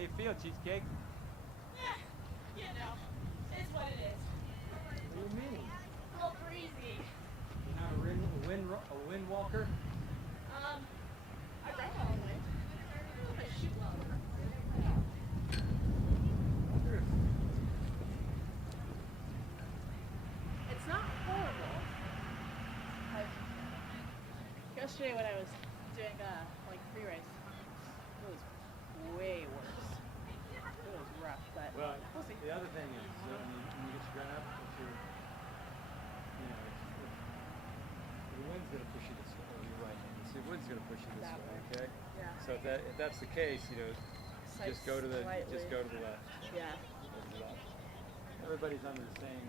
you feel, Cheesecake? You know, it's what it is. What do you mean? A little breezy. You're not a wind walker? I read all the way. I shoot well. I wonder if It's not horrible. Yesterday when I was doing like free race, it was way worse. It was rough, but well, we'll see. the other thing is when you get your gun up, if you're, you know, the wind's going to push you this way. Or you're right. The wind's going to push you this That way. way. Okay. Yeah. So if that's the case, you know, just go to the Slightly. left. Yeah. Go to the left. Everybody's under the same.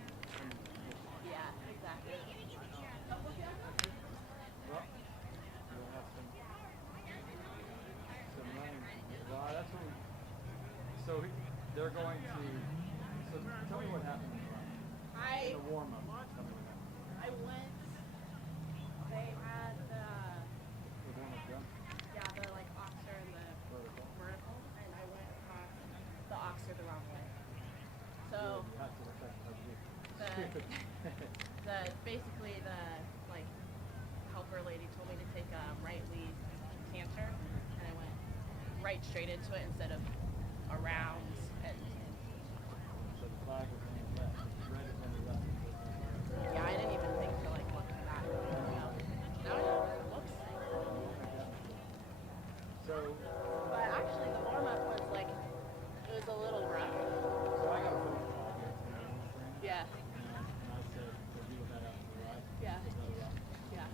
Yeah, exactly. Well, you'll have some running. Well, that's what. So they're going to. So tell me what happened in the run. In the warm up. Tell me what happened. I went. They had The warm up jump. the like oxer and the vertical, and I went across the oxer the wrong way. So You have to look like basically the like helper lady told me to take a right lead canter, and I went right straight into it instead of around. And So the flag was on the left. Red is on the left. yeah, I didn't even think to like look at that. Now I know. Whoops. So But actually, the warm up was like it was a little rough. I got a phone call here today. Yeah. And I said, "Well, you that out to the right." Yeah. Is that a rock? Yeah.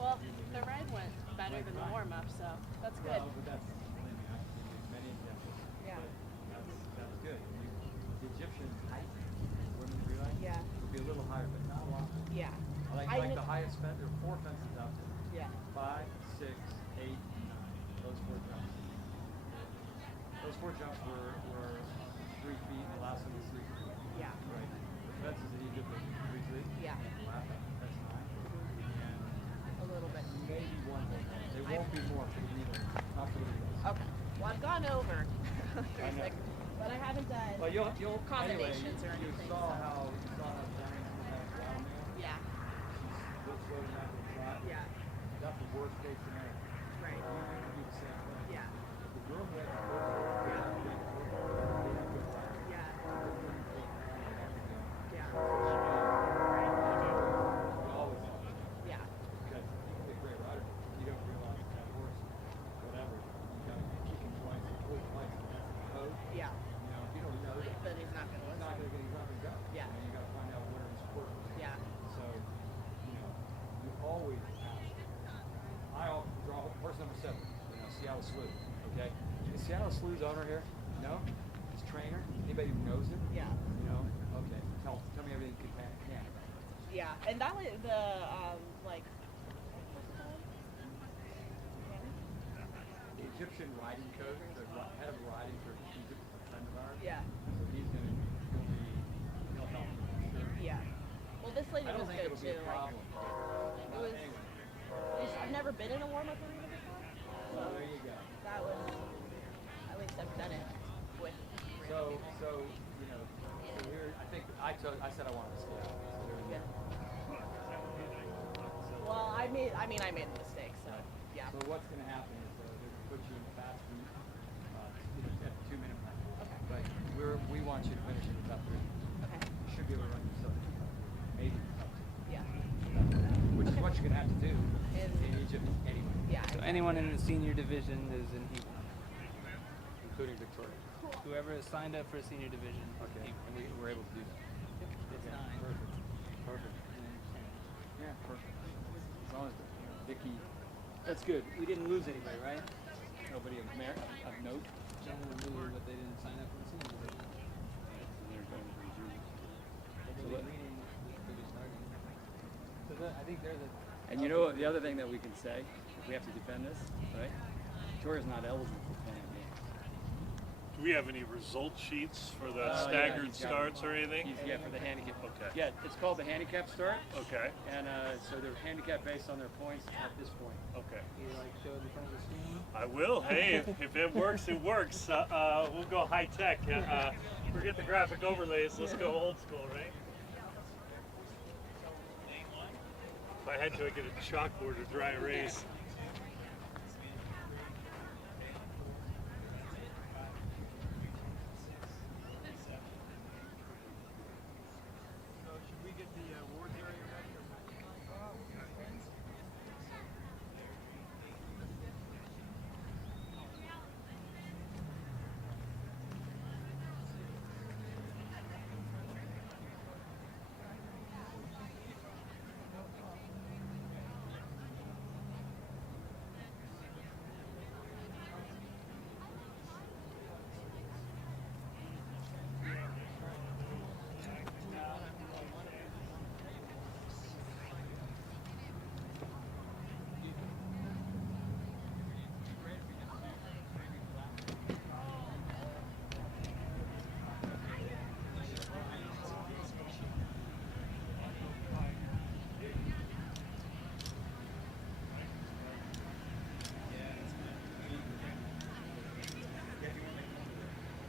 Well, the red went better than the warm up, so that's good. Well, but that's, believe me, I can give you many examples. Yeah. But that's good. The Egyptian height, women relay, Yeah. would be a little higher, but not a lot. Yeah. Like the highest fence, there are 4 fences out there. Yeah. 5, 6, 8, 9. Those 4 jumps. Those 4 jumps were 3 feet, and the last one was 3 feet. Yeah. Right. The fences in Egypt are 3 feet. Yeah. Wow, that's 9. A little bit. Maybe 1 more. They won't be more for the relay, not for the relays. Okay. Well, I've gone over. I know. But I haven't done. Well, you'll Combinations anyway, or you anything, saw so. how Diane had that wild man. Yeah. She's looks loading out the shot. Yeah. That's the worst case scenario. Right. You can do the same thing. Yeah. If the girl gets they have good fire. Yeah. Yeah. You always have. Yeah. Because you can be a great rider. You don't realize that horse, whatever, you got to kick him twice or pull twice. That's the code. Yeah. You know, if you don't know that, But he's not gonna he's listen. not going to go. Yeah. You know, you got to find out what are his quirks. Yeah. So, you know, you always have. I often draw horse number 7, you know, Seattle Sleuth. Okay, is Seattle Sleuth's owner here? No. His trainer? Anybody who knows him? Yeah. You know? Okay. Tell me everything you can. Yeah. And that was the like. The Egyptian riding code, the head of riding for Egypt, a friend of ours. Yeah. So he'll help you for sure. Yeah. Well, this lady I don't was think good it'll be too. a problem. It was. Anyway, I've never been in a warm up arena before. so there you go. That was. At least I've done it with. So you know, so here I think I said I wanted to stay out. So there we go. Yeah. So, Well, I made a mistake, so yeah. so what's going to happen is they're going to put you in the fast route at the 2-minute mark. Okay. But we want you to finish in the top 3. Okay. You should be able to run yourself in the top 3. Maybe the top 2. Yeah. Which is what you're going to have to do In- in Egypt anyway. Yeah. So anyone in the senior division is in Hebrew. Including Victoria. Whoever is signed up for a senior division. Okay. And we're able to do that. It's Okay, 9. Perfect. Perfect. Yeah, perfect. As long as Vicky. That's good. We didn't lose anybody, right? Nobody of merit, of note. Someone knew but they didn't sign up for the senior division. They'll be leading, they'll be starting. So I think they're the. And you know what, the other thing that we can say, if we have to defend this, right? Victoria's not eligible for playing games. Do we have any result sheets for the Yeah, staggered he's got starts or anything? Yeah, for the handicap. Okay. Yeah, it's called the handicap start, Okay. and so they're handicapped based on their points at this point. Okay. You like show the front of the screen? I will. Hey, if it works, it works. We'll go high tech. Forget the graphic overlays. Let's go old school, right? If I had to, I'd get a chalkboard or dry erase. Should we get the awards area ready or not?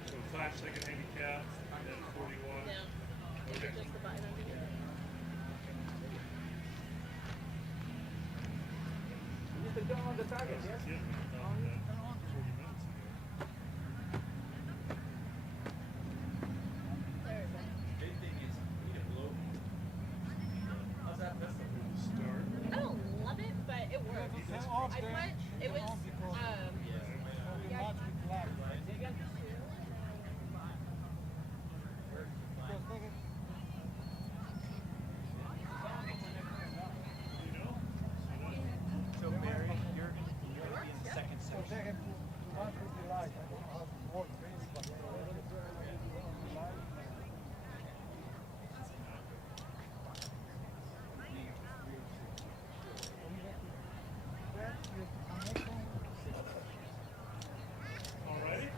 So 5-second handicap, and then 41. Yeah. Okay. Just the button underneath. You've been doing on the targets, yes? Yeah, about 40 minutes ago. There we go. Big thing is you need a blow. How's that pistol? Start. I don't love it, but it works. I put it was So Barry, you're gonna be in the second section. All right.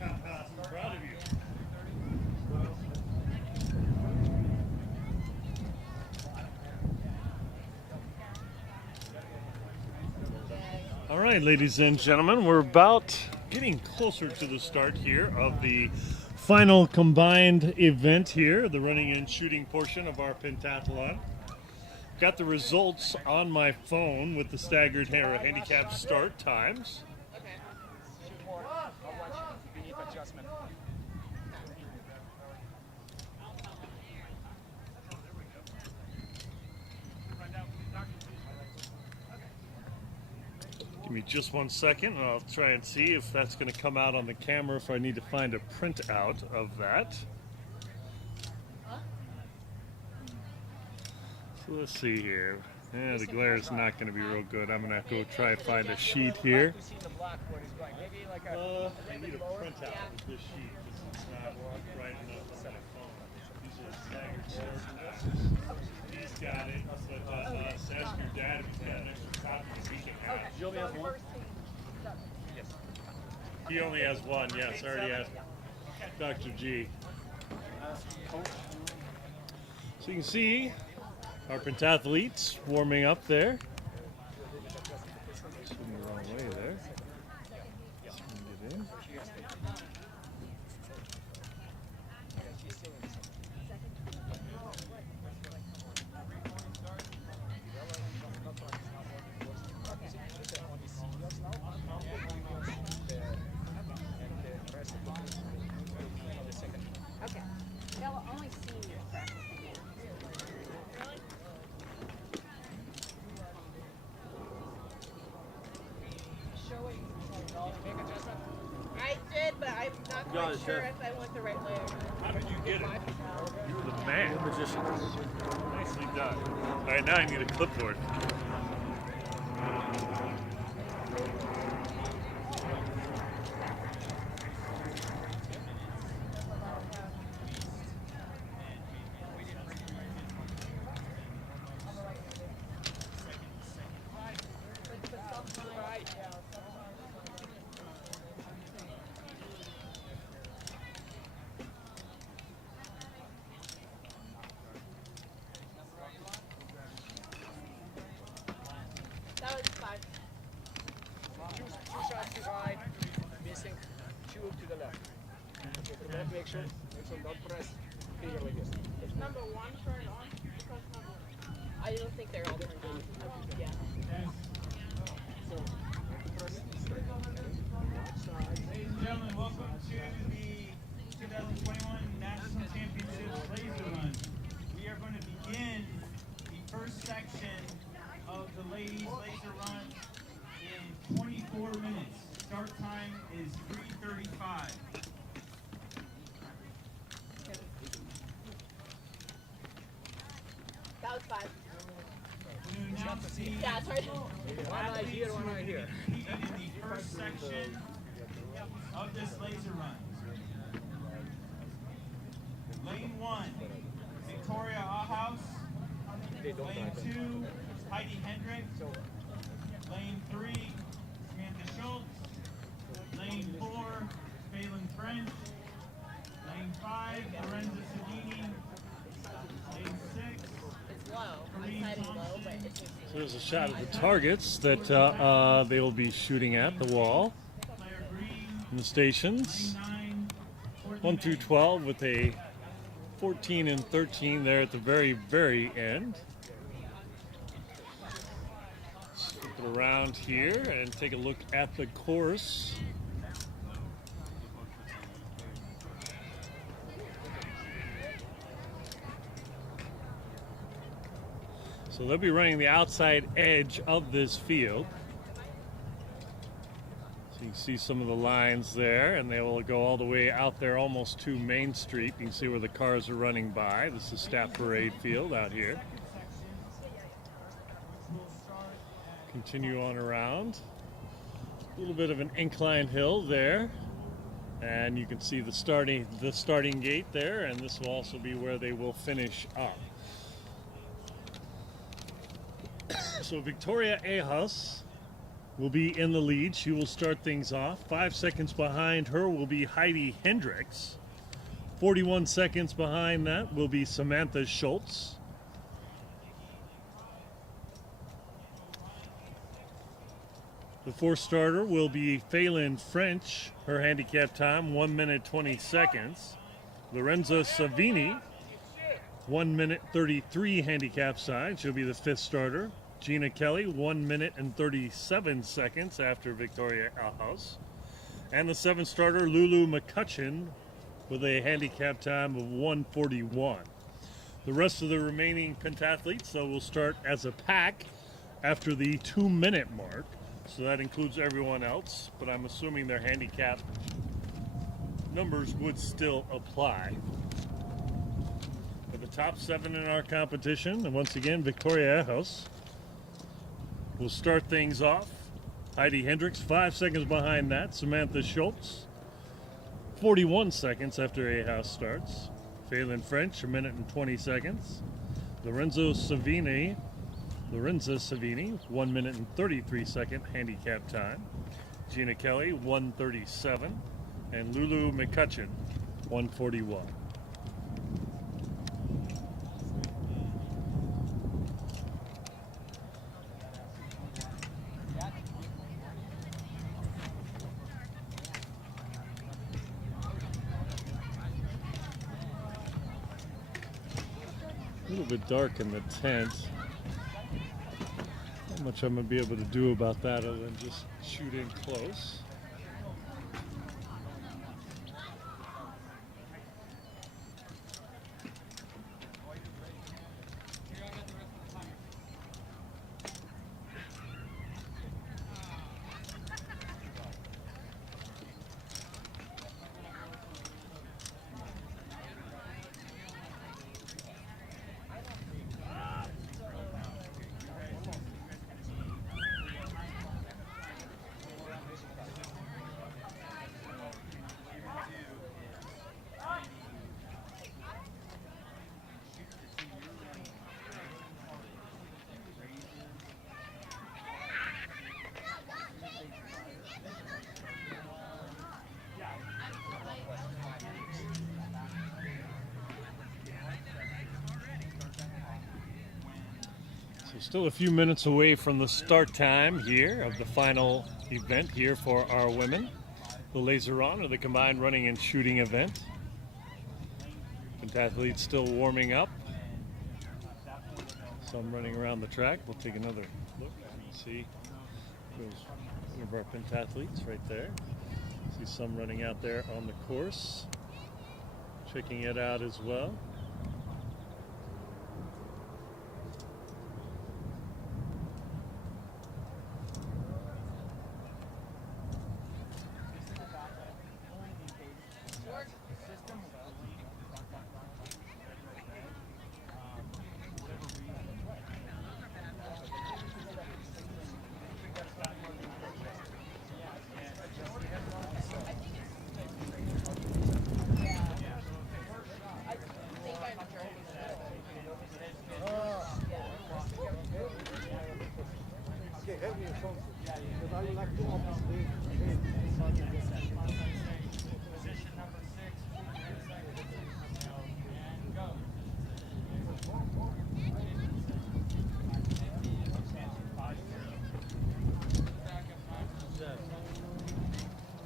I'm proud of you. All right, ladies and gentlemen, we're about getting closer to the start here of the final combined event here, the running and shooting portion of our pentathlon. Got the results on my phone with the staggered handicap start times. okay. Shoot more. I'll watch you. Beneath adjustment. Give me just 1 second and I'll try and see if that's going to come out on the camera, if I need to find a printout of that. So let's see here. Yeah, the glare is not going to be real good. I'm going to have to go try and find a sheet here. You see the blackboard is going. Maybe like a. I need a printout of this sheet because it's not right enough on my phone. These are staggered start. He's got it, but ask your dad if he's got an extra copy that he can have. You only have one? Yes. He only has one, yes, I already asked Dr. G. So you can see our pentathletes warming up there. Shooting the wrong way there. Get in. Okay. They'll only see you practicing it. I did, but I'm not Got quite it, sure Jeff. if I went the right way. How did you get it? You were the man. Magician. Nicely done. All right, now I need a clipboard. is 3:35. That was 5. We announce the Yeah, sorry. athletes who will be competing in the first section of this laser run. Lane 1, Victoria Ahaus. Lane 2, Heidi Hendricks. Lane 3, Samantha Schultz. Lane 4, Phelan French. Lane 5, Lorenza Savini. Lane 6, It's low. I'm citing low, but it's So there's a shot of the targets that they will be shooting at the wall Claire Green. in the stations. Lane 9, Courtney 1 through May. 12 with a 14 and 13 there at the very, very end. Let's flip it around here and take a look at the course. So they'll be running the outside edge of this field. So you can see some of the lines there, and they will go all the way out there almost to Main Street. You can see where the cars are running by. This is Staff Parade Field out here. Continue on around. A little bit of an incline hill there. And you can see the starting gate there, and this will also be where they will finish up. So Victoria Ahaus will be in the lead. She will start things off. 5 seconds behind her will be Heidi Hendricks. 41 seconds behind that will be Samantha Schultz. The fourth starter will be Phelan French. Her handicap time, 1 minute 20 seconds. Lorenza Savini, 1 minute 33 handicap side. She'll be the fifth starter. Gina Kelly, 1 minute and 37 seconds after Victoria Ahaus. And the seventh starter, Lulu McCutcheon, with a handicap time of 1:41. The rest of the remaining pentathletes, so will start as a pack after the 2 minute mark. So that includes everyone else, but I'm assuming their handicap numbers would still apply. For the top 7 in our competition, and once again, Victoria Ahaus will start things off. Heidi Hendricks, 5 seconds behind that. Samantha Schultz, 41 seconds after Ahaus starts. Phelan French, 1 minute and 20 seconds. Lorenza Savini, 1 minute and 33 second handicap time. Gina Kelly, 1:37. And Lulu McCutcheon, 1:41. A little bit dark in the tent. Not much I'm going to be able to do about that other than just shoot in close. So still a few minutes away from the start time here of the final event here for our women. The laser run, or the combined running and shooting event. Pentathletes still warming up. Some running around the track. We'll take another look and see. There's one of our pentathletes right there. See some running out there on the course. Checking it out as well. Position number 6, 10 seconds. And go.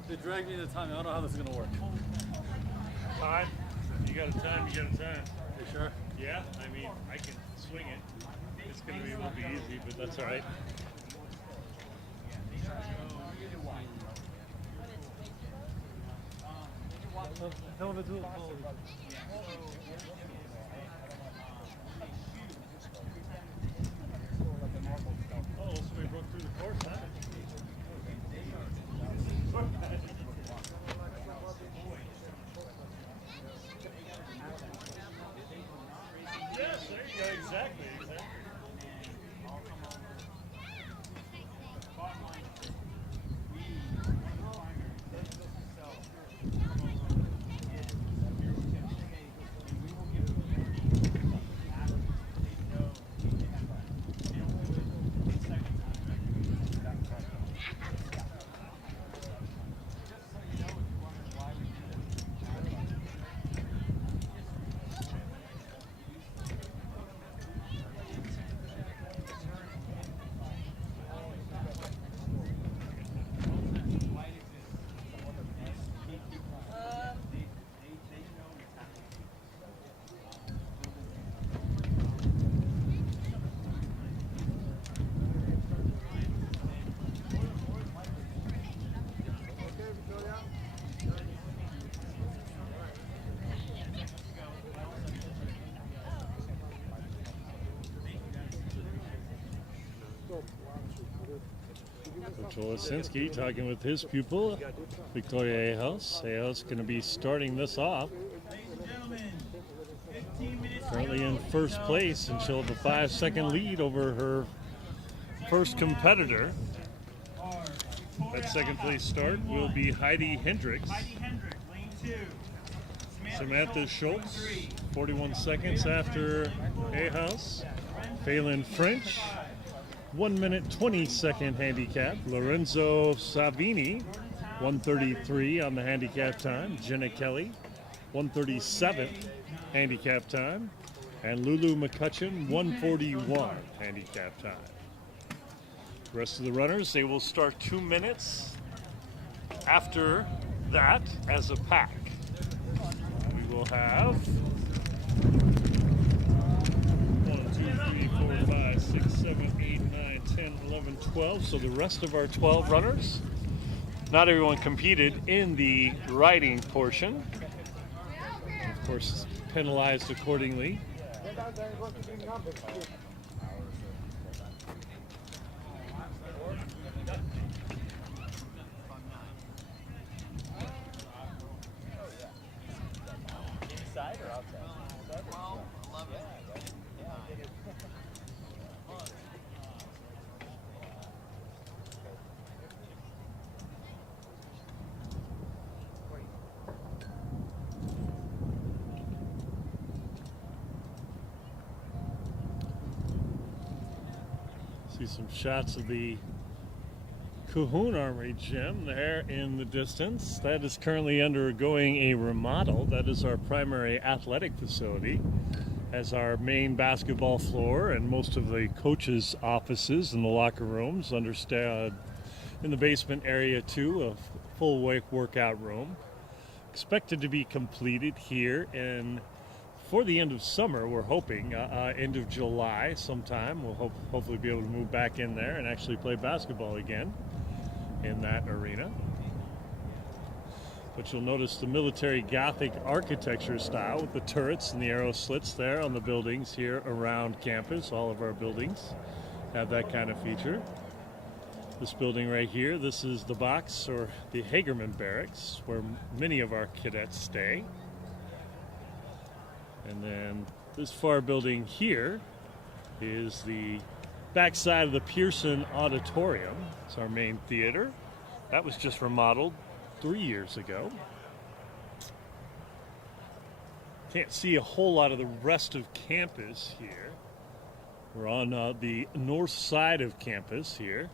They dragged me to the time. I don't know how this is gonna work. Time. You got a time. You got a time. You sure? Yeah. I mean, I can swing it. It's going to be a little bit easy, but that's all right. Hell of a duel. Oh, somebody broke through the course, huh? Yes, there you go. Exactly. Coach Olesinski talking with his pupil, Victoria Ehaus. Ehaus going to be starting this off. Currently in first place, and she'll have a 5-second lead over her first competitor. That second place start will be Heidi Hendricks. Heidi Hendrick, lane 2. Samantha Schultz, 41 seconds after Ehaus. Phelan French, 1 minute 20-second handicap. Lorenzo Savini, 133 on the handicap time. Jenna Kelly, 137 handicap time. And Lulu McCutcheon, 141 handicap time. The rest of the runners, they will start 2 minutes after that as a pack. We will have 1, 2, 3, 4, 5, 6, 7, 8, 9, 10, 11, 12. So the rest of our 12 runners, not everyone competed in the riding portion. Of course, penalized accordingly. Inside or outside? 12, 11. See some shots of the Cahoon Armory Gym there in the distance. That is currently undergoing a remodel. That is our primary athletic facility. Has our main basketball floor and most of the coaches' offices and the locker rooms. In the basement area too, a full workout room. Expected to be completed here for the end of summer. We're hoping end of July sometime. We'll hopefully be able to move back in there and actually play basketball again in that arena. But you'll notice the military Gothic architecture style with the turrets and the arrow slits there on the buildings here around campus. All of our buildings have that kind of feature. This building right here, this is the box or the Hagerman Barracks where many of our cadets stay. And then this far building here is the backside of the Pearson Auditorium. It's our main theater. That was just remodeled 3 years ago. Can't see a whole lot of the rest of campus here. We're on the north side of campus here.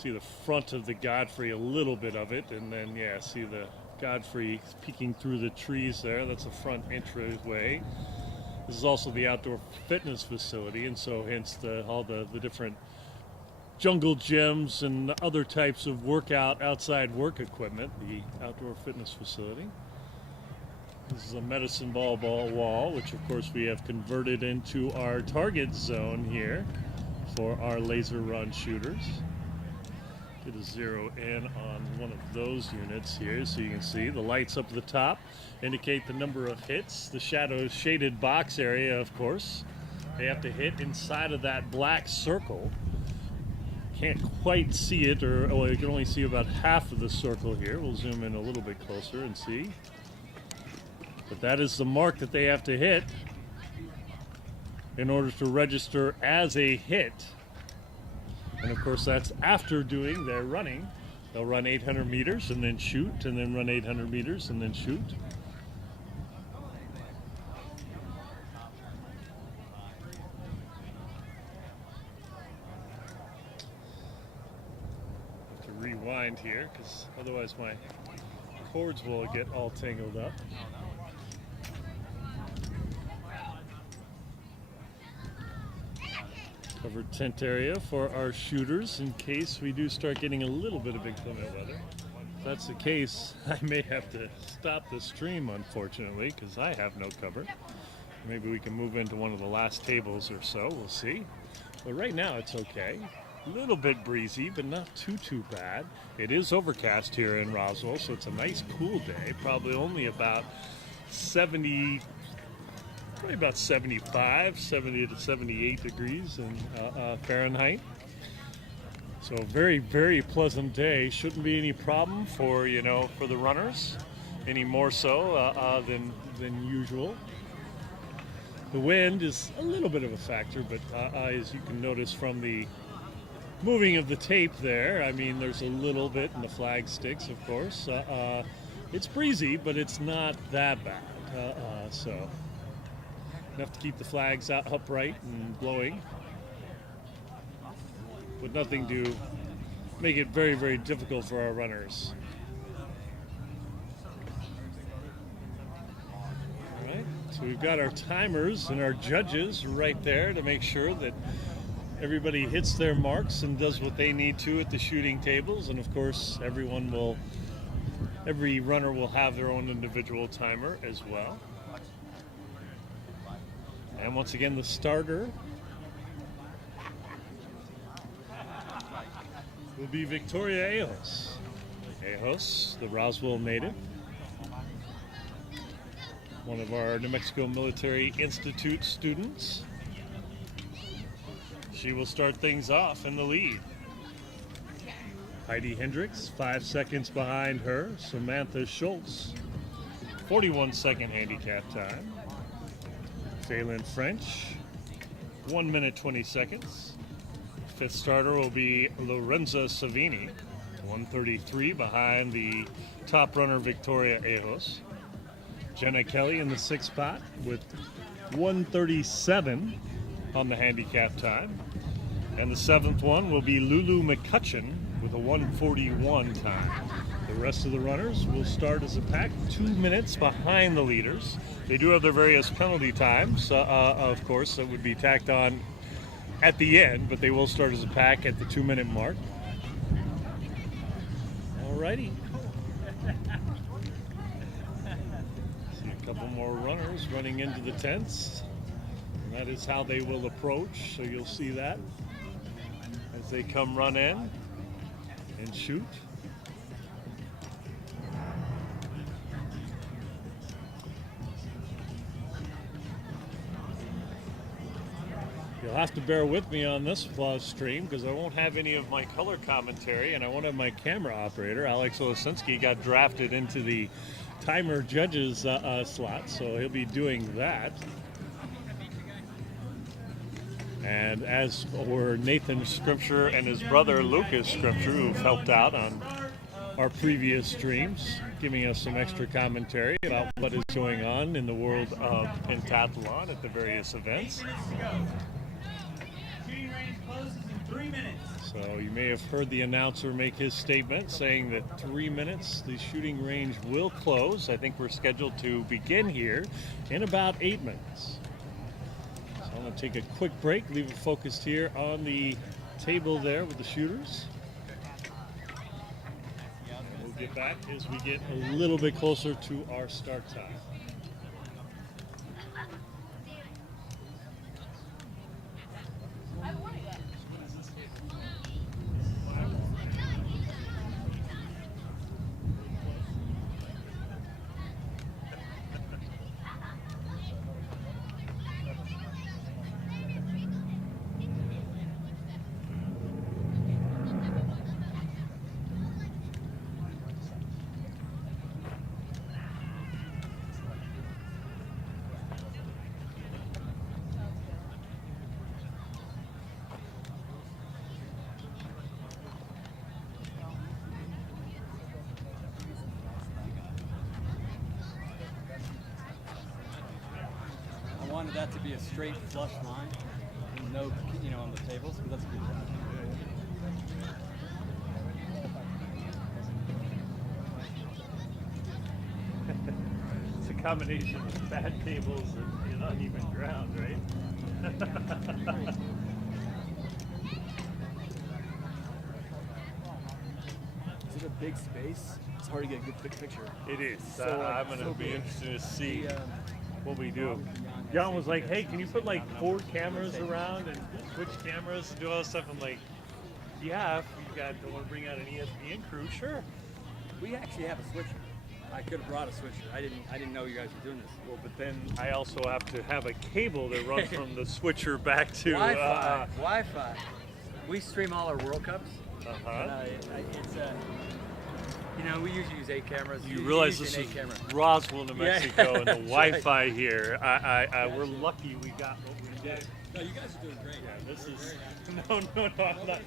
See the front of the Godfrey, a little bit of it, and then yeah, see the Godfrey peeking through the trees there. That's a front entryway. This is also the outdoor fitness facility, and so hence all the different jungle gyms and other types of outside work equipment, the outdoor fitness facility. This is a medicine ball wall, which of course we have converted into our target zone here for our laser run shooters. Get a zero in on one of those units here so you can see the lights up at the top indicate the number of hits. The shadows shaded box area, of course, they have to hit inside of that black circle. Can't quite see it, or you can only see about half of the circle here. We'll zoom in a little bit closer and see. But that is the mark that they have to hit in order to register as a hit. And of course that's after doing their running. They'll run 800 meters and then shoot, and then run 800 meters and then shoot. Rewind here because otherwise my cords will get all tangled up. Covered tent area for our shooters in case we do start getting a little bit of inclement weather. If that's the case, I may have to stop the stream unfortunately because I have no cover. Maybe we can move into one of the last tables or so, we'll see. But right now it's okay. A little bit breezy, but not too bad. It is overcast here in Roswell, so it's a nice cool day. Probably only about 70 to 78 degrees in Fahrenheit. So very, very pleasant day. Shouldn't be any problem for the runners, any more so than usual. The wind is a little bit of a factor, but as you can notice from the moving of the tape there, I mean, there's a little bit, and the flag sticks, of course. It's breezy, but it's not that bad. So enough to keep the flags upright and blowing, but nothing to make it very, very difficult for our runners. All right, so we've got our timers and our judges right there to make sure that everybody hits their marks and does what they need to at the shooting tables, and of course every runner will have their own individual timer as well. And once again, the starter will be Victoria Ajos. Ajos, the Roswell native, one of our New Mexico Military Institute students. She will start things off in the lead. Heidi Hendricks, 5 seconds behind her. Samantha Schultz, 41-second handicap time. Phelan French, 1 minute 20 seconds. Fifth starter will be Lorenza Savini, 1:33 behind the top runner Victoria Ajos. Jenna Kelly in the sixth spot with 1:37 on the handicap time. And the seventh one will be Lulu McCutcheon with a 1:41 time. The rest of the runners will start as a pack 2 minutes behind the leaders. They do have their various penalty times, of course, that would be tacked on at the end, but they will start as a pack at the 2 minute mark. Alrighty. See a couple more runners running into the tents. And that is how they will approach, so you'll see that as they come run in and shoot. You'll have to bear with me on this stream because I won't have any of my color commentary, and I won't have my camera operator. Alex Olesinski got drafted into the timer judges slot, so he'll be doing that. And as were Nathan Scripture and his brother Lucas Scripture, who've helped out on our previous streams, giving us some extra commentary about what is going on in the world of pentathlon at the various events. Shooting range closes in 3 minutes. So you may have heard the announcer make his statement saying that 3 minutes the shooting range will close. I think we're scheduled to begin here in about 8 minutes. So I'm going to take a quick break, leave it focused here on the table there with the shooters. And we'll get back as we get a little bit closer to our start time. I wanted that to be a straight flush line, and no, on the tables, but that's a good job. It's a combination of bad tables and uneven ground, right? Is it a big space? It's hard to get a good picture. It is. So, I'm going to so be big. interested to see The, what we do. John was like, hey, can you put like 4 cameras around and switch cameras and do all this stuff? I'm like, yeah, if you guys don't want to bring out an ESPN crew, sure. we actually have a switcher. I could have brought a switcher. I didn't know you guys were doing this. Well, but then I also have to have a cable that runs from the switcher back to Wi-Fi. Wi-Fi. We stream all our World Cups. uh-huh. It's we usually use 8 cameras. You realize use this an is 8 camera. Roswell, New Yeah. Mexico, and the That's right. Wi-Fi here. We're lucky we got what we did. No, you guys are doing great. Yeah, this is no, I'm not.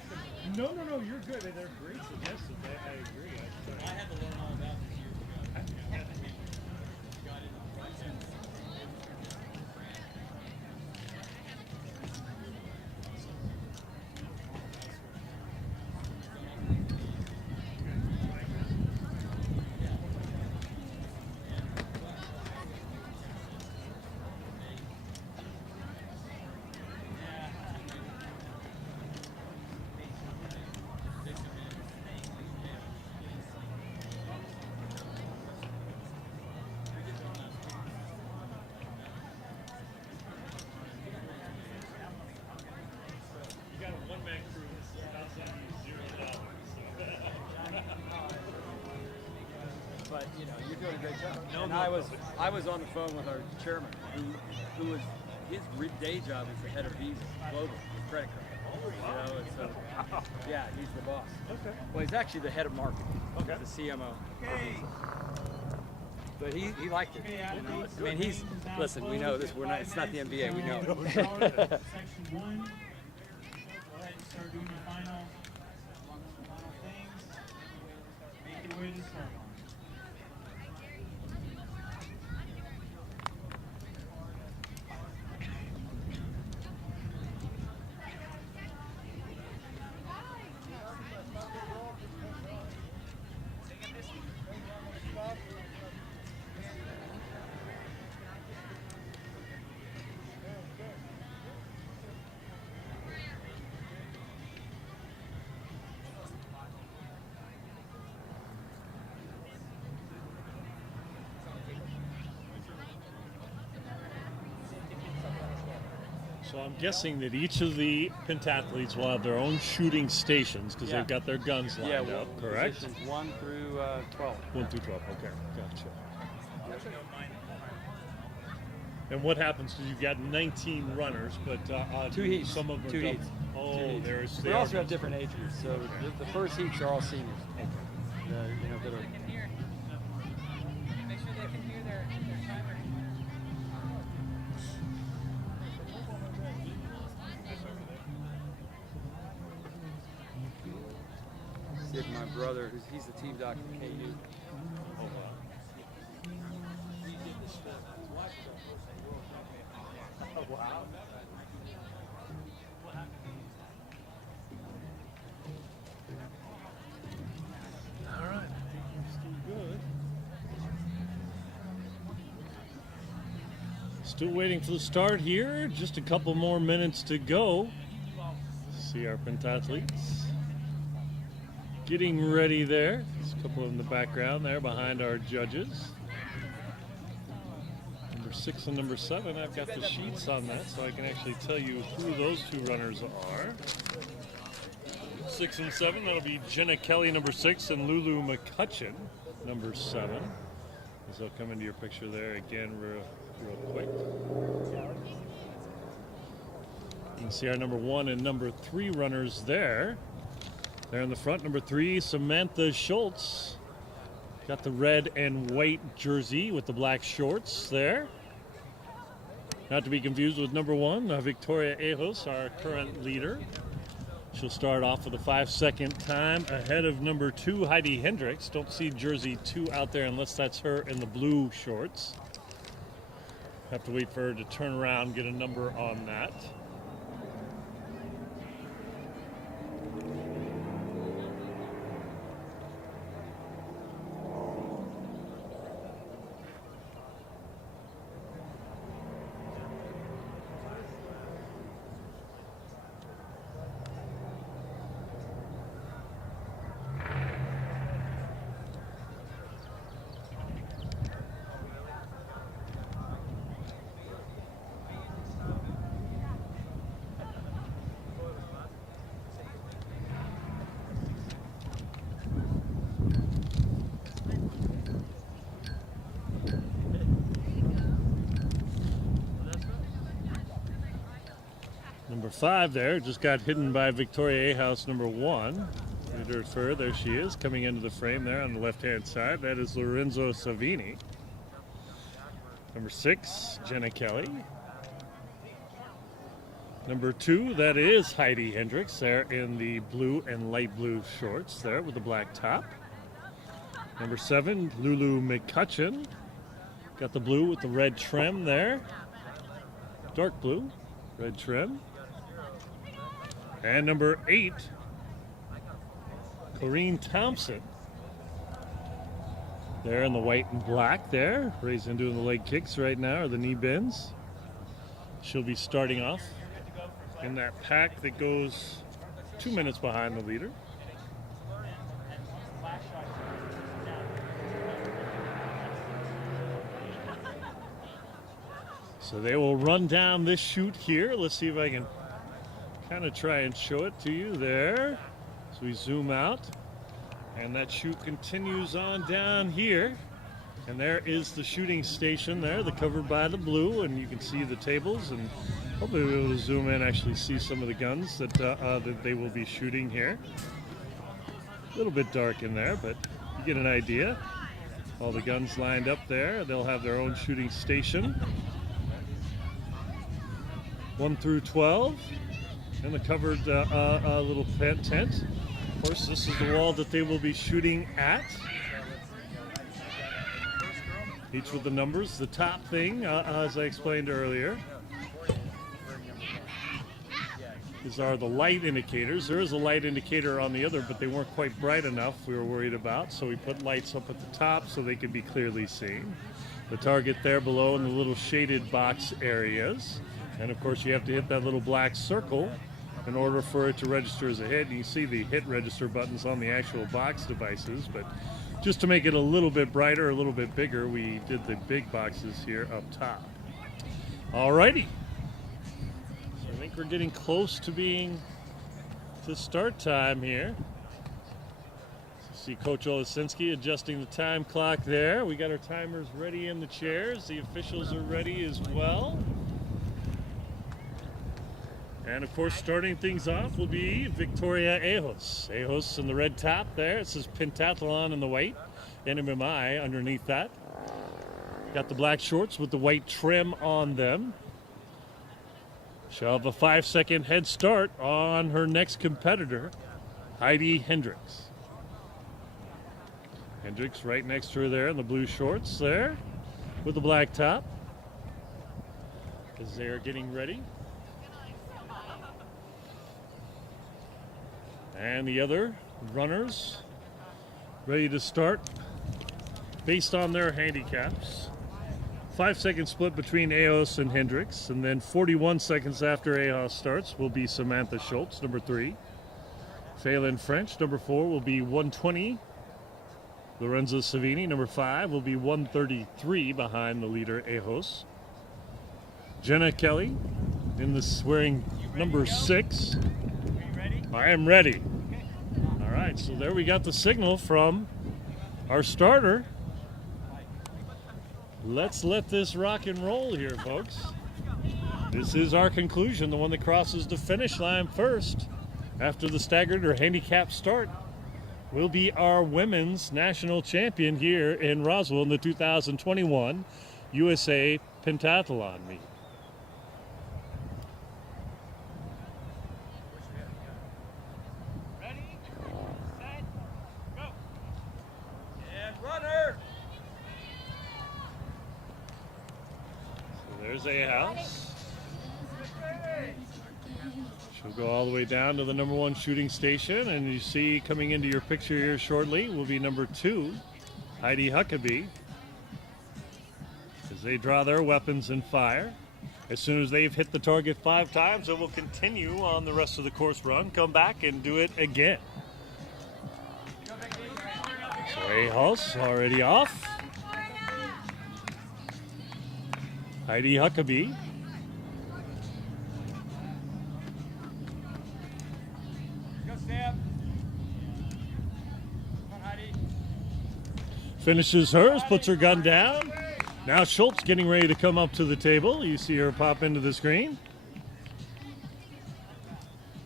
No, you're good. They're great suggestions. I agree. I had to learn all about this years ago. You got a one-man crew that's outside you $0. But you're doing a great job. No, and no, I was on the phone with our chairman, who was his day job is the head of Visa Global, with credit card. And so yeah, he's the boss. Okay. Well, he's actually the head of marketing. Okay. The CMO. Okay. But he liked it. Okay, athletes, I mean, he's games down listen. We close know at this. We're not. 5 It's not the minutes. NBA. We know. Section 1. Go ahead and start doing your final things. Make your way to the start line. So I'm guessing that each of the pentathletes will have their own shooting stations because Yeah. they've got their guns lined Yeah, up, correct? Positions 1 through 12. 1 through 12. Okay, gotcha. And what happens? Because you've got 19 runners, but 2 heats. Some of them are 2 double- heats. Oh, 2 heats. there's. We they also are- have different age groups. So the first heats are all seniors. That are. Make sure they can hear their timer. Sid, my brother, he's the team doctor at KU. Oh, wow. Still waiting for the start here. Just a couple more minutes to go. See our pentathletes getting ready there. There's a couple in the background there behind our judges. Number 6 and number 7, I've got the sheets on that so I can actually tell you who those two runners are. 6 and 7, that'll be Jenna Kelly, number 6, and Lulu McCutcheon, number 7. As they'll come into your picture there again real quick. You can see our number 1 and number 3 runners there. There in the front, number 3, Samantha Schultz. Got the red and white jersey with the black shorts there. Not to be confused with number 1, Victoria Ejos, our current leader. She'll start off with a 5-second time ahead of number 2, Heidi Hendricks. Don't see jersey 2 out there unless that's her in the blue shorts. Have to wait for her to turn around, get a number on that. Number 5 there just got hidden by Victoria Ejos, number 1. There she is, coming into the frame there on the left-hand side. That is Lorenzo Savini. Number 6, Jenna Kelly. Number 2, that is Heidi Hendricks there in the blue and light blue shorts there with the black top. Number 7, Lulu McCutcheon. Got the blue with the red trim there. Dark blue, red trim. And number 8, Corrine Thompson. There in the white and black there. Raising doing the leg kicks right now, or the knee bends. She'll be starting off in that pack that goes 2 minutes behind the leader. So they will run down this chute here. Let's see if I can kind of try and show it to you there. So we zoom out, and that chute continues on down here. And there is the shooting station there, covered by the blue, and you can see the tables, and hopefully we'll be able to zoom in, actually see some of the guns that they will be shooting here. A little bit dark in there, but you get an idea. All the guns lined up there. They'll have their own shooting station. 1 through 12 in the covered little tent. Of course, this is the wall that they will be shooting at. Each with the numbers. The top thing, as I explained earlier, these are the light indicators. There is a light indicator on the other, but they weren't quite bright enough, we were worried about, so we put lights up at the top so they could be clearly seen. The target there below in the little shaded box areas. And of course you have to hit that little black circle in order for it to register as a hit. You see the hit register buttons on the actual box devices, but just to make it a little bit brighter, a little bit bigger, we did the big boxes here up top. Alrighty. So I think we're getting close to start time here. So see Coach Olesinski adjusting the time clock there. We got our timers ready in the chairs. The officials are ready as well. And of course, starting things off will be Victoria Ejos. Ejos in the red top there. It says Pentathlon in the white. NMMI underneath that. Got the black shorts with the white trim on them. She'll have a 5-second head start on her next competitor, Heidi Hendricks. Hendricks right next to her there in the blue shorts there with the black top. As they are getting ready. And the other runners ready to start based on their handicaps. 5-second split between Eos and Hendricks, and then 41 seconds after Eos starts will be Samantha Schultz, number 3. Phelan French, number 4, will be 120. Lorenzo Savini, number 5, will be 133 behind the leader Eos. Jenna Kelly wearing number 6. Are you ready? I am ready. All right, so there we got the signal from our starter. Let's let this rock and roll here, folks. This is our conclusion. The one that crosses the finish line first after the staggered or handicapped start will be our women's national champion here in Roswell in the 2021 USA Pentathlon meet. Ready, set, go. And runner. So there's A House. She'll go all the way down to the number 1 shooting station, and you see coming into your picture here shortly will be number 2, Heidi Huckabee, as they draw their weapons and fire. As soon as they've hit the target 5 times, it will continue on the rest of the course run, come back and do it again. So A House already off. Heidi Huckabee. Go, Sam. Come on, Heidi. Finishes hers, puts her gun down. Now Schultz getting ready to come up to the table. You see her pop into the screen.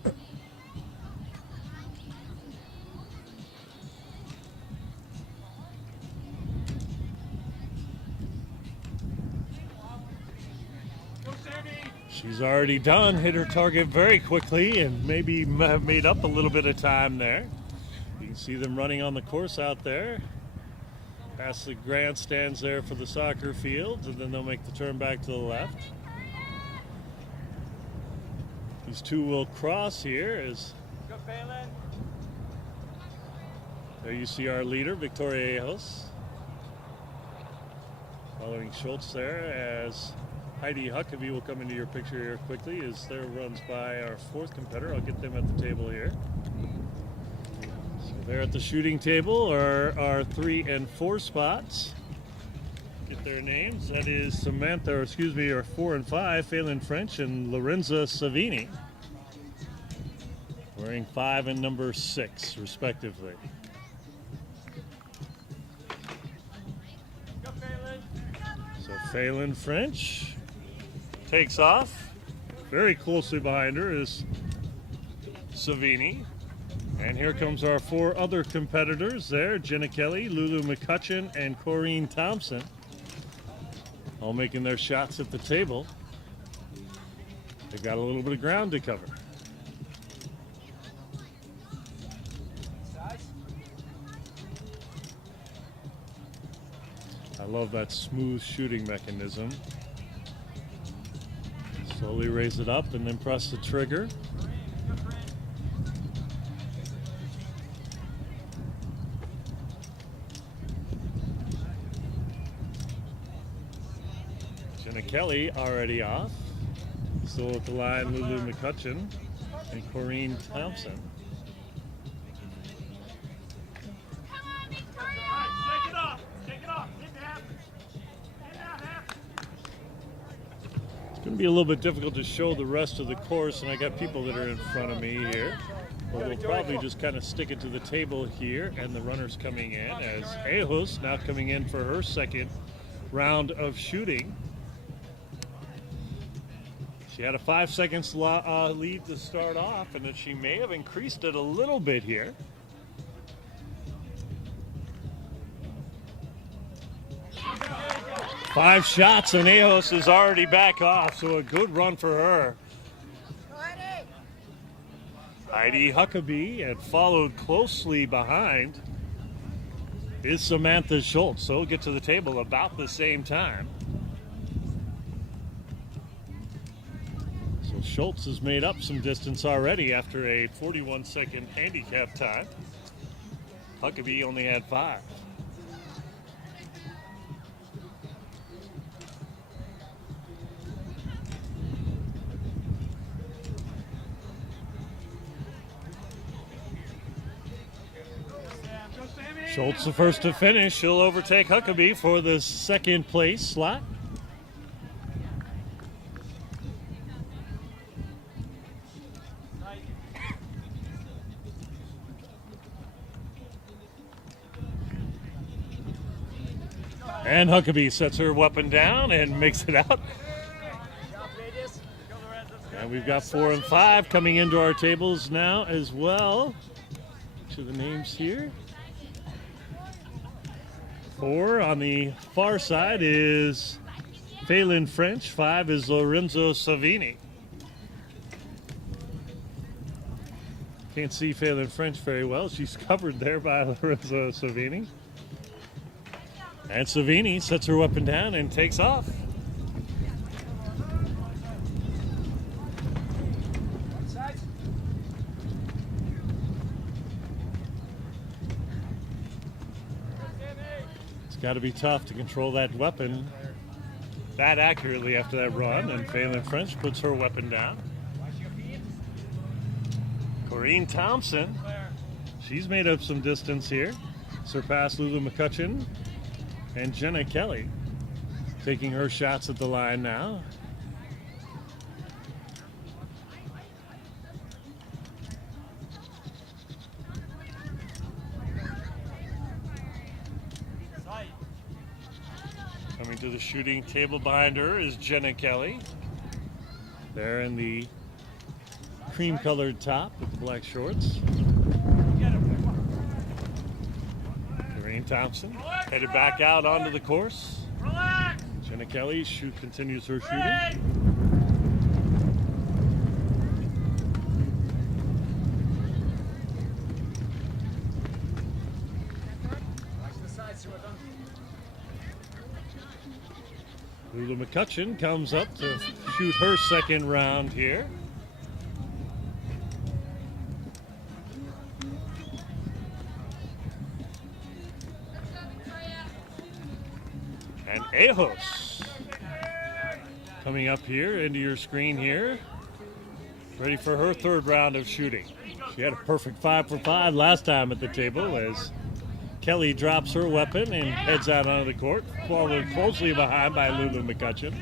Go, Sammy. She's already done, hit her target very quickly, and maybe have made up a little bit of time there. You can see them running on the course out there. Past the grandstands there for the soccer fields, and then they'll make the turn back to the left. These two will cross here as Go, Phelan. there you see our leader, Victoria Eos. Following Schultz there as Heidi Huckabee will come into your picture here quickly as there runs by our 4th competitor. I'll get them at the table here. So there at the shooting table are our 3 and 4 spots. Get their names. That is our 4 and 5, Phelan French and Lorenza Savini. Wearing 5 and number 6, respectively. Go, Phelan. So Phelan French takes off. Very closely behind her is Savini. And here comes our 4 other competitors there, Jenna Kelly, Lulu McCutcheon, and Corrine Thompson. All making their shots at the table. They've got a little bit of ground to cover. I love that smooth shooting mechanism. Slowly raise it up and then press the trigger. Jenna Kelly already off. Still at the line, Lulu McCutcheon and Corrine Thompson. Shake it off. Shake it off. Hit half. Hit half. It's going to be a little bit difficult to show the rest of the course, and I got people that are in front of me here. But we'll probably just kind of stick it to the table here, and the runners coming in as Eos now coming in for her 2nd round of shooting. She had a 5 seconds lead to start off, and then she may have increased it a little bit here. Five shots, and Eos is already back off, so a good run for her. Heidi Huckabee, and followed closely behind is Samantha Schultz. So we'll get to the table about the same time. So Schultz has made up some distance already after a 41-second handicap time. Huckabee only had 5. Schultz the first to finish. She'll overtake Huckabee for the second place slot. And Huckabee sets her weapon down and makes it out. And we've got 4 and 5 coming into our tables now as well. To the names here. 4 on the far side is Phelan French. 5 is Lorenzo Savini. Can't see Phelan French very well. She's covered there by Lorenzo Savini. And Savini sets her weapon down and takes off. It's got to be tough to control that weapon that accurately after that run. And Phelan French puts her weapon down. Corinne Thompson, she's made up some distance here. Surpassed Lulu McCutcheon. And Jenna Kelly taking her shots at the line now. Coming to the shooting table behind her is Jenna Kelly. There in the cream-colored top with the black shorts. Corinne Thompson headed back out onto the course. Jenna Kelly continues her shooting. Lulu McCutcheon comes up to shoot her second round here. And Ejos coming up here into your screen here, ready for her third round of shooting. She had a perfect 5 for 5 last time at the table as Kelly drops her weapon and heads out onto the court, followed closely behind by Lulu McCutcheon.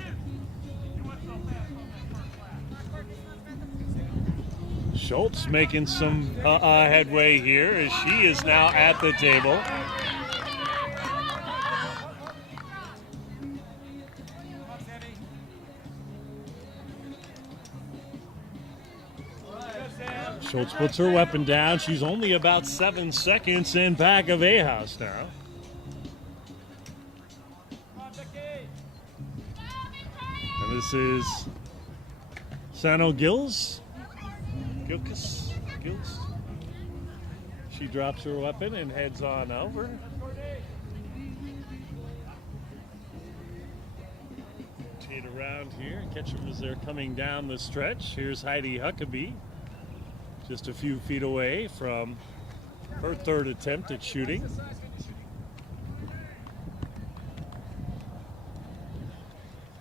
Schultz making some headway here as she is now at the table. Schultz puts her weapon down. She's only about 7 seconds in back of Ahaus now. And this is Sano Gills. She drops her weapon and heads on over. Rotate around here and catch them as they're coming down the stretch. Here's Heidi Huckabee, just a few feet away from her third attempt at shooting.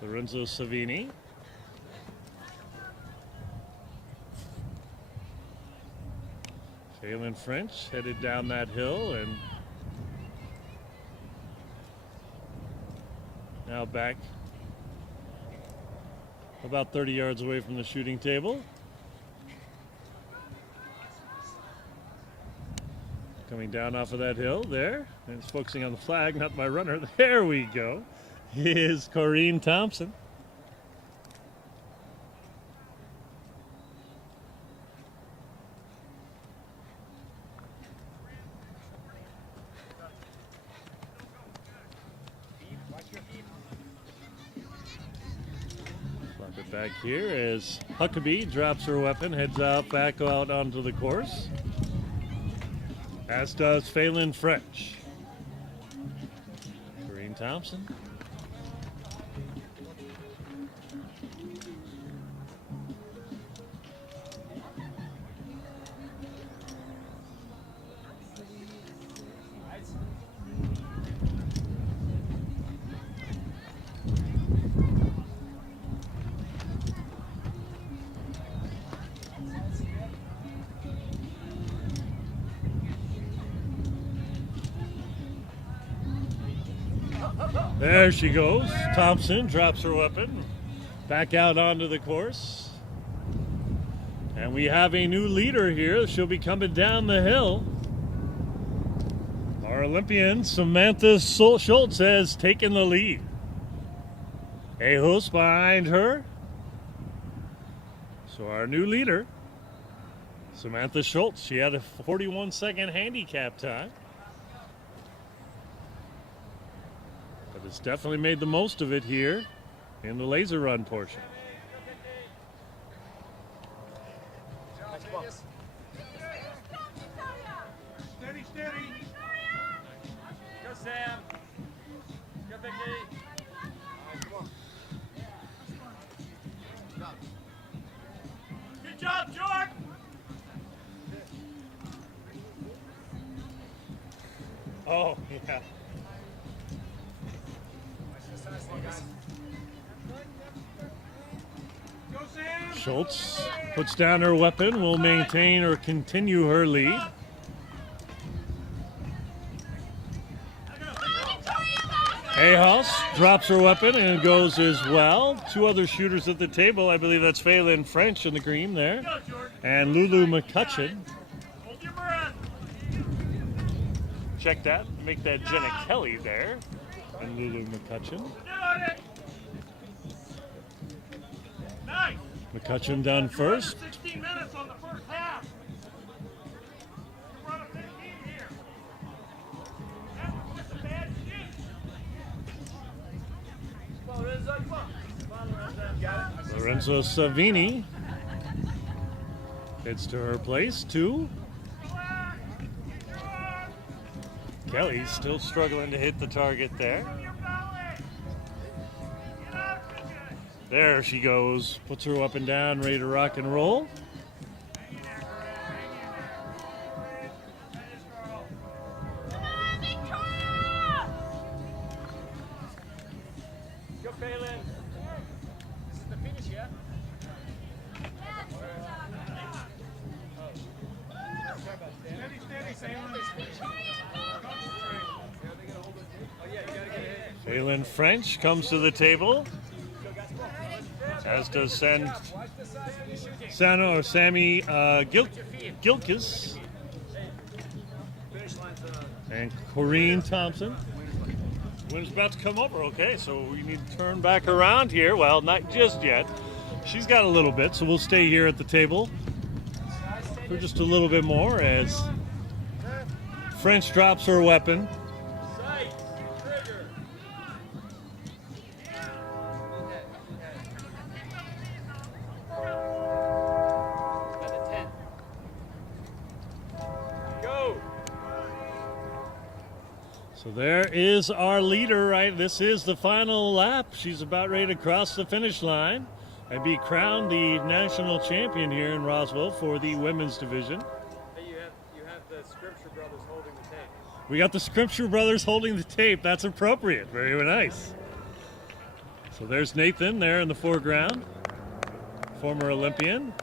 Lorenzo Savini. Phelan French headed down that hill and now back about 30 yards away from the shooting table. Coming down off of that hill there, and it's focusing on the flag, not my runner. There we go. Is Corinne Thompson. Flop it back here as Huckabee drops her weapon, heads out back out onto the course. As does Phelan French. Corinne Thompson. There she goes. Thompson drops her weapon. Back out onto the course. And we have a new leader here. She'll be coming down the hill. Our Olympian, Samantha Schultz, has taken the lead. Ehos behind her. So our new leader, Samantha Schultz, she had a 41-second handicap time. But has definitely made the most of it here in the laser run portion. Steady, steady. Go, Sam. Go, Vicky. Good job, Jordan. Oh, yeah. Go, Sam. Schultz puts down her weapon, will maintain or continue her lead. Ehos drops her weapon and goes as well. Two other shooters at the table. I believe that's Phelan French in the green there. And Lulu McCutcheon. Hold your breath. Check that. Make that Jenna Kelly there. And Lulu McCutcheon. Doing it. Nice. McCutcheon done first. 16 minutes on the first half. You run a 15 here. That's a bad shoot. Come on, Lorenzo, come on. Come on, Lorenzo. Got it. Lorenzo Savini heads to her place, 2. Relax. Keep going. Kelly's still struggling to hit the target there. From your belly. Get out of it. There she goes. Puts her up and down, ready to rock and roll. Go, Phelan. This is the finish, yeah? Steady, steady, Phelan. Phelan French comes to the table, as does Sammy Gilkis and Corrine Thompson. Wind's about to come over, okay, so we need to turn back around here. Well, not just yet. She's got a little bit, so we'll stay here at the table for just a little bit more as French drops her weapon. Sight. Trigger. By the 10. Go. So there is our leader, right? This is the final lap. She's about ready to cross the finish line and be crowned the national champion here in Roswell for the women's division. Hey, you have the Scripture brothers holding the tape. We got the Scripture brothers holding the tape. That's appropriate. Very nice. So there's Nathan there in the foreground, former Olympian.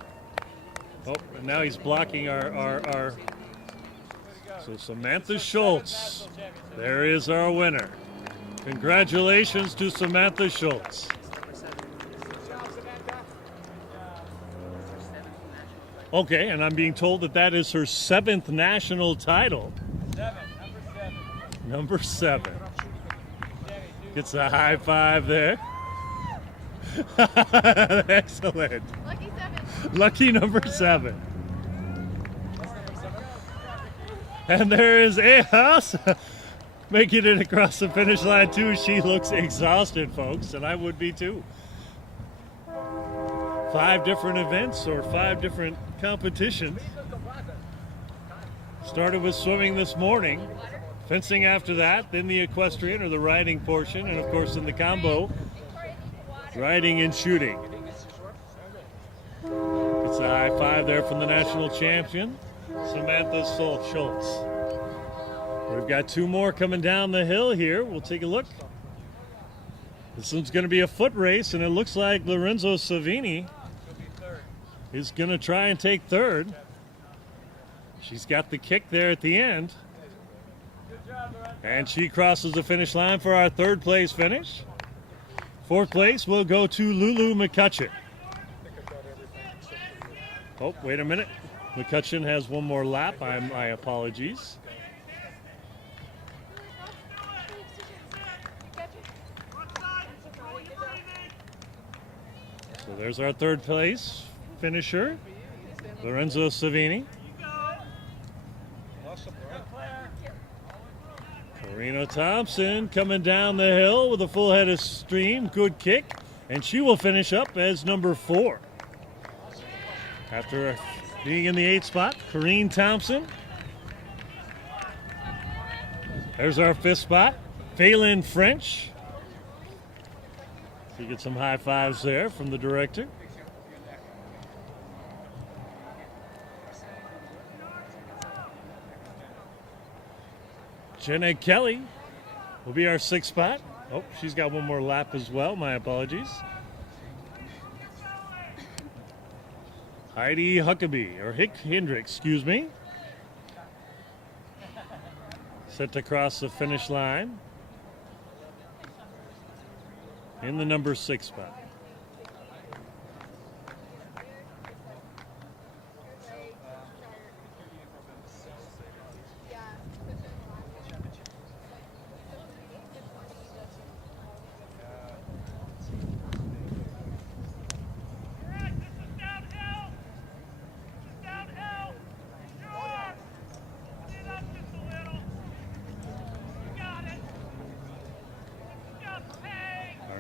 Oh, and now he's blocking our. So Samantha Schultz, there is our winner. Congratulations to Samantha Schultz. Okay, and I'm being told that that is her 7th national title. Number 7. Gets a high five there. Excellent. Lucky 7. Lucky number 7. And there is Ehos making it across the finish line too. She looks exhausted, folks, and I would be too. 5 different events or 5 different competitions. Started with swimming this morning, fencing after that, then the equestrian or the riding portion, and of course in the combo, riding and shooting. It's a high five there from the national champion, Samantha Schultz. We've got 2 more coming down the hill here. We'll take a look. This one's going to be a foot race, and it looks like Lorenzo Savini is going to try and take 3rd. She's got the kick there at the end. And she crosses the finish line for our third place finish. Fourth place will go to Lulu McCutcheon. Oh, wait a minute. McCutcheon has one more lap. My apologies. So there's our third place finisher, Lorenzo Savini. Karina Thompson coming down the hill with a full head of steam. Good kick. And she will finish up as number 4. After being in the 8th spot, Karine Thompson. There's our 5th spot, Phelan French. You get some high fives there from the director. Jenna Kelly will be our 6th spot. Oh, she's got one more lap as well. My apologies. Heidi Huckabee, or Hendrick, excuse me. Set to cross the finish line in the number 6 spot.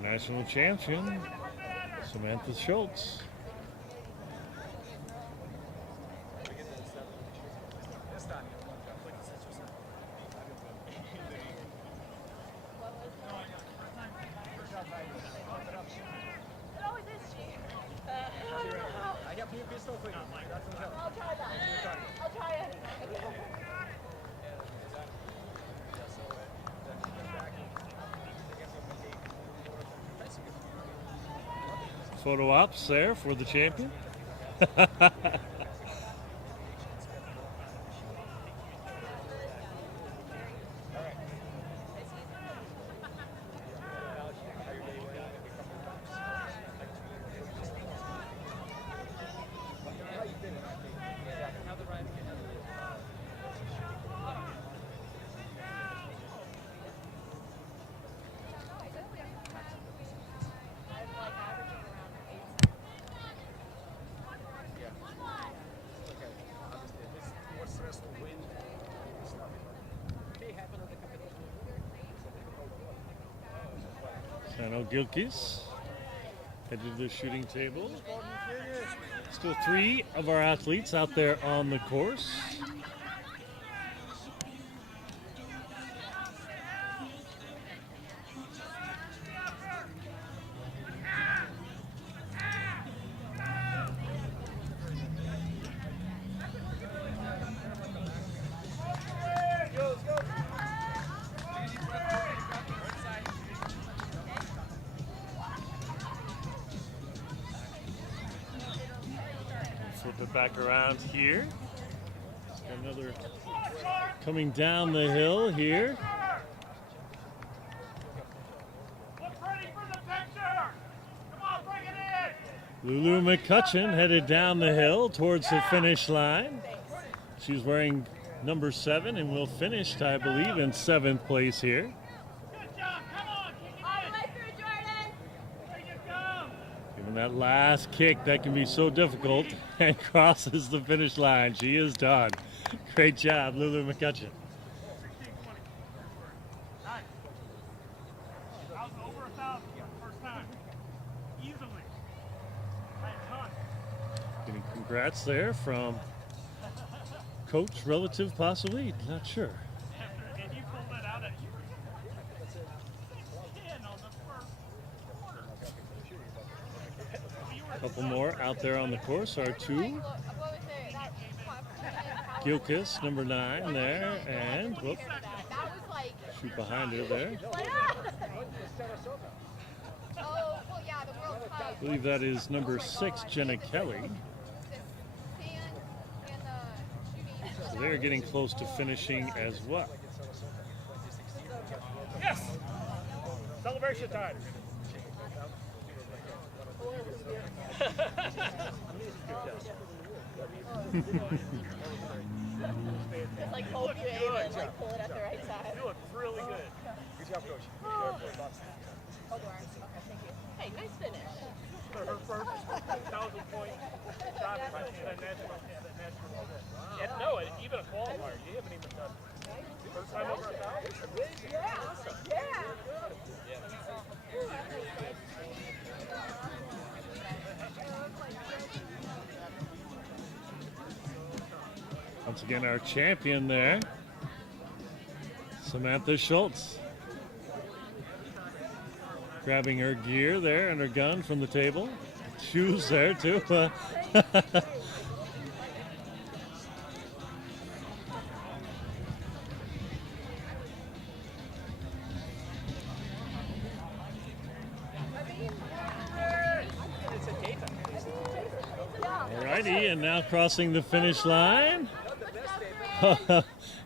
National champion, Samantha Schultz. Photo ops there for the champion. Sano Gilkis headed to the shooting table. Still 3 of our athletes out there on the course. Flip it back around here. Got another coming down the hill here. Lulu McCutcheon headed down the hill towards the finish line. She's wearing number 7 and will finish, I believe, in 7th place here. Given that last kick that can be so difficult and crosses the finish line. She is done. Great job, Lulu McCutcheon. Getting congrats there from coach, relative, possibly, not sure. Couple more out there on the course are 2. Gilkis, number 9 there, and whoop, shoot behind her there. I believe that is number 6, Jenna Kelly. So they're getting close to finishing as well. Celebration time. Just like hold you aim and like pull it at the right time. You look really good. Good job, coach. Hold your arms. Okay, thank you. Hey, nice finish. For her first 1,000-point shot at national. Yeah, no, even a qualifier. You haven't even done it. First time over 1,000? Once again, our champion there, Samantha Schultz. Grabbing her gear there and her gun from the table. Shoes there, too. Alrighty, and now crossing the finish line.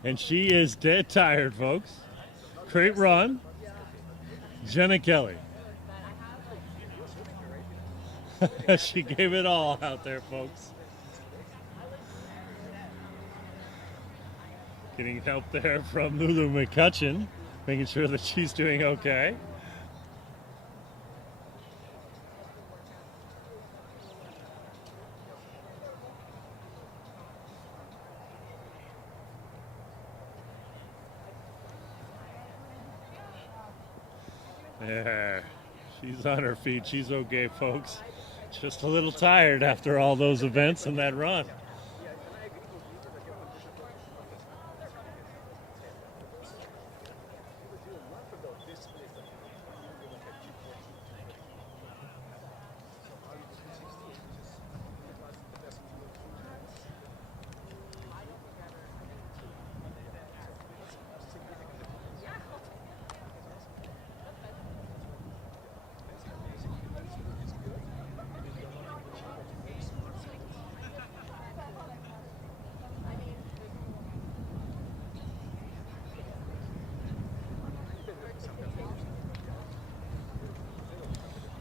And she is dead tired, folks. Great run. Jenna Kelly. She gave it all out there, folks. Getting help there from Lulu McCutcheon, making sure that she's doing okay. Yeah, she's on her feet. She's okay, folks. Just a little tired after all those events and that run.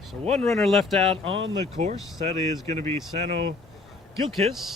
So one runner left out on the course. That is going to be Sano Gilkis.